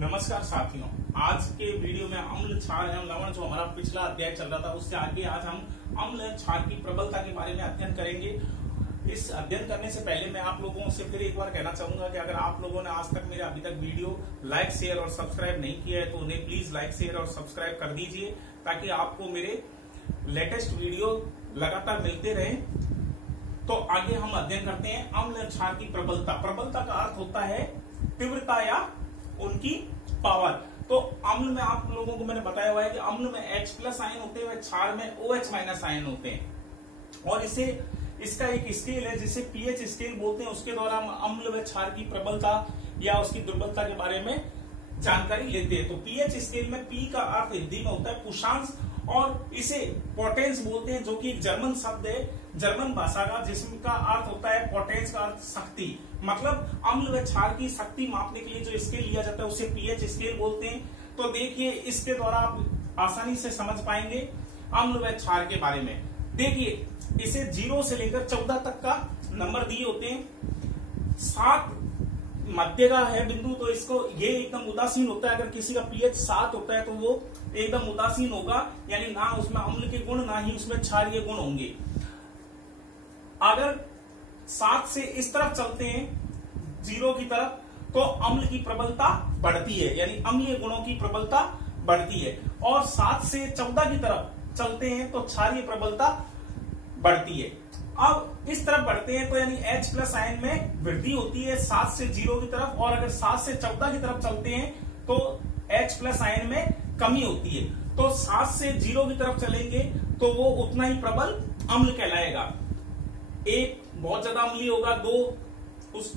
नमस्कार साथियों, आज के वीडियो में अम्ल क्षार एवं लवण जो हमारा पिछला अध्याय चल रहा था उससे आगे आज हम अम्ल क्षार की प्रबलता के बारे में अध्ययन करेंगे। इस अध्ययन करने से पहले मैं आप लोगों से फिर एक बार कहना चाहूंगा कि अगर आप लोगों ने आज तक मेरे अभी तक वीडियो लाइक शेयर और सब्सक्राइब नहीं किया है तो उन्हें प्लीज लाइक शेयर और सब्सक्राइब कर दीजिए ताकि आपको मेरे लेटेस्ट वीडियो लगातार मिलते रहे। तो आगे हम अध्ययन करते हैं अम्ल क्षार की प्रबलता। प्रबलता का अर्थ होता है तीव्रता या उनकी पावर। तो अम्ल में आप लोगों को मैंने बताया हुआ है कि अम्ल में H+ आयन होते हैं, क्षार में OH- आयन होते हैं और इसका एक स्केल है जिसे pH स्केल बोलते हैं। उसके द्वारा हम अम्ल व क्षार की प्रबलता या उसकी दुर्बलता के बारे में जानकारी लेते हैं। तो pH स्केल में P का अर्थ हिंदी में होता है पुषांश और इसे पोटेंस बोलते हैं, जो कि एक जर्मन शब्द है, जर्मन भाषा का, जिसका अर्थ होता है पोटेंस का अर्थ शक्ति। मतलब अम्ल व क्षार की शक्ति मापने के लिए जो स्केल लिया जाता है उसे pH स्केल बोलते हैं। तो देखिए, इसके द्वारा आप आसानी से समझ पाएंगे अम्ल व क्षार के बारे में। देखिए, इसे 0 से लेकर 14 तक का नंबर दिए होते हैं। 7 मध्य का है बिंदु, तो इसको ये एकदम उदासीन होता है। अगर किसी का pH 7 होता है तो वो एकदम उदासीन होगा, यानी ना उसमें अम्ल के गुण ना ही उसमें क्षारीय गुण होंगे। अगर 7 से इस तरफ चलते हैं 0 की तरफ तो अम्ल की प्रबलता बढ़ती है, यानी अम्लीय गुणों की प्रबलता बढ़ती है। और 7 से 14 की तरफ चलते हैं तो क्षारीय प्रबलता बढ़ती है। अब इस तरफ बढ़ते हैं तो यानी H+ आयन में वृद्धि होती है 7 से 0 की तरफ, और अगर 7 से 14 की तरफ चलते हैं तो H+ आयन में कमी होती है। तो 7 से 0 की तरफ चलेंगे तो वो उतना ही प्रबल अम्ल कहलाएगा। 1 बहुत ज्यादा अम्लीय होगा, 2 उस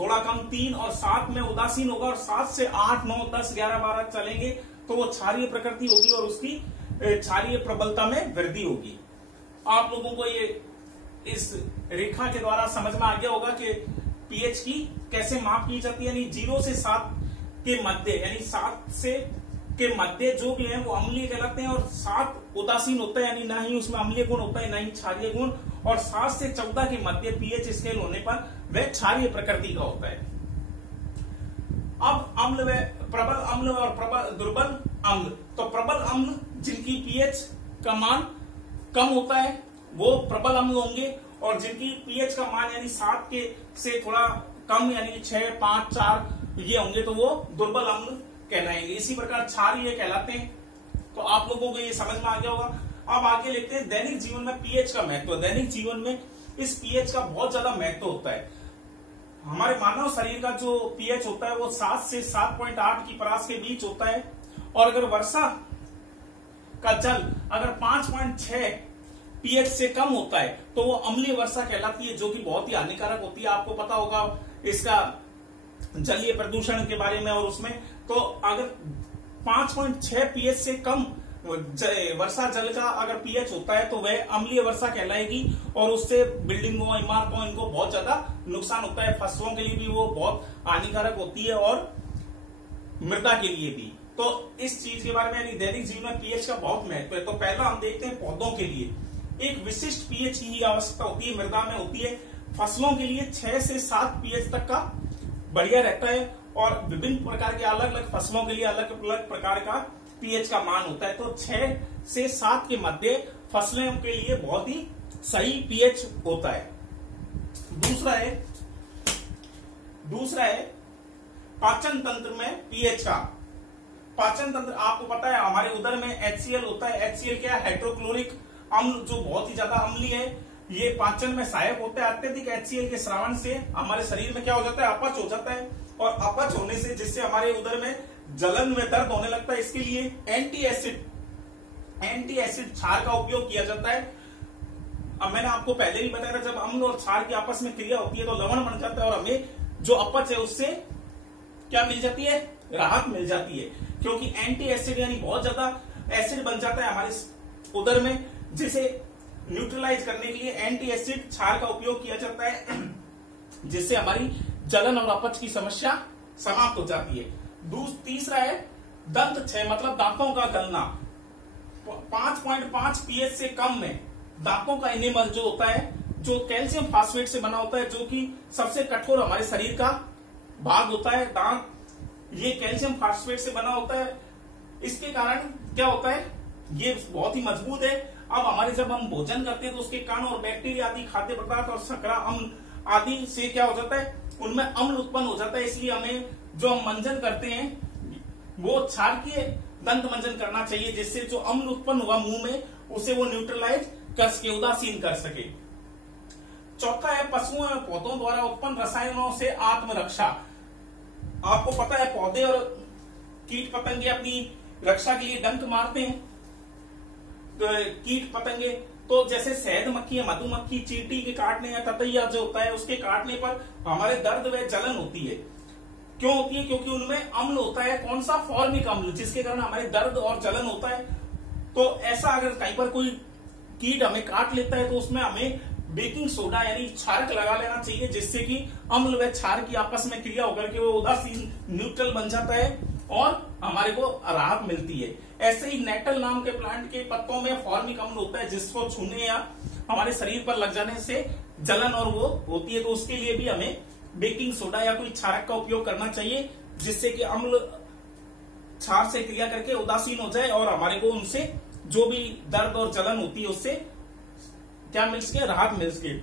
थोड़ा कम, 3 और 7 में उदासीन होगा, और 7 से 8, 9, 10, 11, 12 चलेंगे तो वो क्षारीय प्रकृति होगी और उसकी क्षारीय प्रबलता में वृद्धि होगी। आप लोगों को ये इस रेखा के द्वारा समझ में आ गया होगा कि pH की कैसे माप की जाती है। यानी 0 से 7 के मध्य, यानी 7 से के मध्य जो भी है वो अम्लीय कहलाते हैं, और 7 उदासीन होता है, यानी ना ही उसमें अम्लीय गुण होता है ना ही क्षारीय गुण, और 7 से 14 के मध्य pH स्केल होने पर वह क्षारीय प्रकृति का होता है। अब अम्ल व प्रबल अम्ल और दुर्बल अम्ल। तो प्रबल अम्ल जिनकी pH का मान कम होता है वो प्रबल अम्ल होंगे, और जिनकी pH का मान यानी 7 के से थोड़ा कम, यानी 6, 5, 4 ये होंगे तो वो दुर्बल अम्ल कहलाएंगे। इसी प्रकार क्षारीय कहलाते हैं। तो आप लोगों को ये समझ में आ गया होगा। अब आगे लेते हैं दैनिक जीवन में pH का महत्व। दैनिक जीवन में इस pH का बहुत ज्यादा महत्व होता है। हमारे मानव शरीर का जो pH होता है वो 7 से 7.8 की परास के बीच होता है, और अगर वर्षा का जल अगर 5.6 pH से कम होता है तो वो अम्लीय वर्षा कहलाती है, जो कि बहुत ही हानिकारक होती है। आपको पता होगा इसका जलीय प्रदूषण के बारे में। और उसमें तो अगर 5.6 pH से कम वर्षा जल का अगर pH होता है तो वह अम्लीय वर्षा कहलाएगी, और उससे बिल्डिंगों, इमारतों, इनको बहुत ज्यादा नुकसान होता है। फसलों के लिए भी वो बहुत हानिकारक होती है और मृदा के लिए भी। तो इस चीज के बारे में यानी दैनिक जीवन में pH का बहुत महत्व है। तो पहला हम देखते हैं पौधों के लिए एक विशिष्ट pH की आवश्यकता होती है, मृदा में होती है। फसलों के लिए 6 से 7 pH तक का बढ़िया रहता है, और विभिन्न प्रकार के अलग अलग फसलों के लिए अलग अलग प्रकार का pH का मान होता है। तो 6 से 7 के मध्य फसलों के लिए बहुत ही सही pH होता है। दूसरा है पाचन तंत्र में pH का। पाचन तंत्र आपको पता है हमारे उदर में HCl होता है। HCl क्या है? हाइड्रोक्लोरिक अम्ल, जो बहुत ही ज्यादा अम्लीय है। ये पाचन में सहायक होता है। अत्यधिक HCl के स्रावन से हमारे शरीर में क्या हो जाता है? अपच हो जाता है, और अपच होने से जिससे हमारे उदर में जलन में दर्द होने लगता है, इसके लिए एंटी एसिड क्षार का उपयोग किया जाता है। अब मैंने आपको पहले भी बताया था, जब अम्ल और क्षार की आपस में क्रिया होती है तो लवण बन जाता है, और हमें जो अपच है उससे क्या मिल जाती है? राहत मिल जाती है, क्योंकि एंटी एसिड यानी बहुत ज्यादा एसिड बन जाता है हमारे उदर में, जिसे न्यूट्रलाइज करने के लिए एंटी एसिड क्षार का उपयोग किया जाता है, जिससे हमारी जलन और अपच की समस्या समाप्त हो जाती है। तीसरा है दंत क्षय, मतलब दांतों का गलना। 5.5 pH से कम में दांतों का एनिमल जो होता है, जो कैल्शियम फास्फेट से बना होता है, जो कि सबसे कठोर हमारे शरीर का भाग होता है। दांत ये कैल्शियम फास्फेट से बना होता है। इसके कारण क्या होता है, ये बहुत ही मजबूत है। अब हमारे जब हम भोजन करते हैं तो उसके कारण और बैक्टीरिया आदि खाद्य पदार्थ और शर्करा अम्ल आदि से क्या हो जाता है, उनमें अम्ल उत्पन्न हो जाता है। इसलिए हमें जो हम मंजन करते हैं वो क्षारकीय दंत मंजन करना चाहिए, जिससे जो अम्ल उत्पन्न हुआ मुंह में उसे वो न्यूट्रलाइज कर सके, उदासीन कर सके। चौथा है पशुओं एवं पौधों द्वारा उत्पन्न रसायनों से आत्मरक्षा। आपको पता है पौधे और कीट पतंगे अपनी रक्षा के लिए डंक मारते हैं। तो कीट पतंगे तो जैसे शहद मक्खी, मधुमक्खी, चींटी के काटने या ततैया जो होता है उसके काटने पर हमारे दर्द व जलन होती है। क्यों होती है? क्योंकि उनमें अम्ल होता है, कौन सा, फॉर्मिक अम्ल, जिसके कारण हमारे दर्द और जलन होता है। तो ऐसा अगर कहीं पर कोई कीट हमें काट लेता है तो उसमें हमें बेकिंग सोडा यानी क्षारक लगा लेना चाहिए, जिससे कि अम्ल व क्षार की आपस में क्रिया होकर के वो उदासीन न्यूट्रल बन जाता है और हमारे को राहत मिलती है। ऐसे ही नेटल नाम के प्लांट के पत्तों में फॉर्मिक अम्ल होता है, जिसको छूने या हमारे शरीर पर लग जाने से जलन और वो होती है। तो उसके लिए भी हमें बेकिंग सोडा या कोई क्षारक का उपयोग करना चाहिए, जिससे कि अम्ल क्षार से क्रिया करके उदासीन हो जाए और हमारे को उनसे जो भी दर्द और जलन होती है उससे क्या मिल सके, राहत मिल सके।